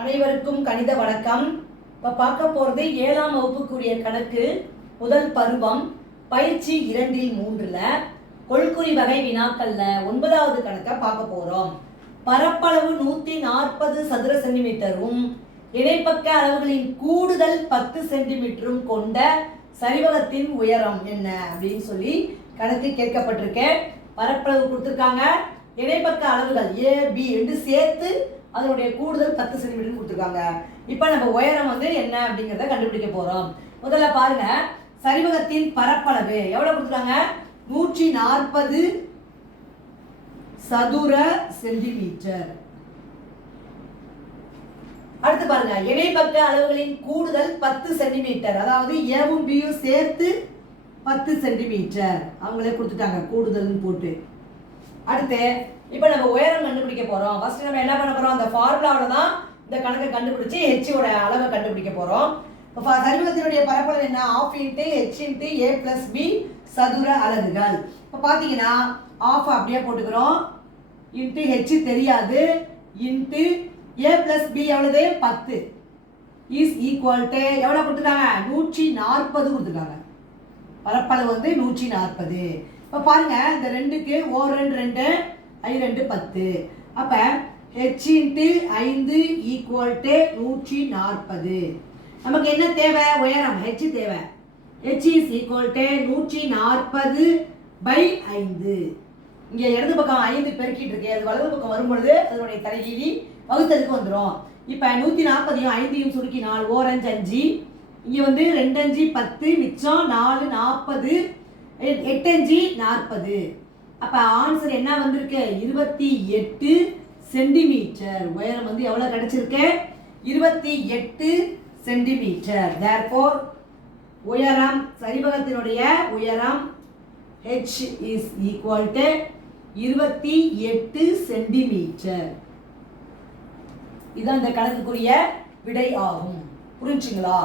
அனைவருக்கும் கணித வணக்கம். இப்போ பார்க்க போகிறது 7ஆம் வகுப்புக்குரிய கணக்கு முதல் பருவம் பயிற்சி 2-3ல் கொள்குறி வகை வினாக்கள்ல 9வது கணக்கை பார்க்க போகிறோம். பரப்பளவு 140 சதுர சென்டிமீட்டரும் இடைப்பக்க அளவுகளின் கூடுதல் 10 சென்டிமீட்டரும் கொண்ட சரிவகத்தின் உயரம் என்ன அப்படின்னு சொல்லி கணக்கு கேட்கப்பட்டிருக்கேன். பரப்பளவு கொடுத்துருக்காங்க, இடைப்பக்க அளவுகள் ஏ பி ரெண்டு சேர்த்து அதனுடைய கூடுதல் 10 சென்டிமீட்டர் கொடுத்துருக்காங்க. இப்போ நம்ம உயரம் என்ன அப்படிங்கிறத கண்டுபிடிக்க போகிறோம். முதல்ல பாருங்க, சரிவகத்தின் பரப்பளவு எவ்வளோ கொடுத்துருக்காங்க? 140 சதுர சென்டிமீட்டர். அடுத்து பாருங்க, இடைப்பக்க அளவுகளின் கூடுதல் 10 சென்டிமீட்டர், அதாவது ஏவும் பியும் சேர்த்து 10 சென்டிமீட்டர் அவங்களே கொடுத்துட்டாங்க கூடுதல்னு போட்டு. அடுத்து இப்போ நம்ம உயரம் கண்டுபிடிக்க போகிறோம். ஃபர்ஸ்ட் நம்ம என்ன பண்ண போகிறோம்? அந்த ஃபார்முலாவில் தான் இந்த கணக்கை கண்டுபிடிச்சி ஹெச்சோட அளவை கண்டுபிடிக்க போகிறோம். இப்போ சரிவகத்தினுடைய பரப்பளவு என்ன? ½ × h × a + b சதுர அலகுகள். இப்போ பார்த்தீங்கன்னா ½ அப்படியே போட்டுக்கிறோம், இன்ட்டு h தெரியாது, இன்ட்டு a + b எவ்வளவு? 10 இஸ் ஈக்குவல் டு எவ்வளோ கொடுத்துருக்காங்க? 140 கொடுத்துருக்காங்க. பரப்பளவு 140. இப்போ பாருங்க, இந்த ரெண்டுக்கு ஓர் 2 I 2 10. அப்போ h × 5 ஈக்குவல் டு 140. நமக்கு என்ன தேவை? உயரம் h தேவை. h is equal to 140/5. இங்கே இடது பக்கம் 5 பெருக்கிட்டு இருக்கு, அது வலது பக்கம் வரும்பொழுது அதனுடைய தலைகீழி வகுத்தலுக்கு வந்துடும். இப்போ 140யும் 5யும் சுருக்கினால் ஓர் 5 5, இங்கே 2 5 10, மிச்சம் 4 40, 8 5 40. அப்போ ஆன்சர் என்ன வந்திருக்கு? 28 சென்டிமீட்டர். உயரம் எவ்வளோ கிடைச்சிருக்கு? 28 சென்டிமீட்டர். therefore உயரம், சரிவகத்தினுடைய உயரம் h is equal to 28 centimetre. இதுதான் இந்த கணக்குக்குரிய விடை ஆகும். புரிஞ்சுங்களா?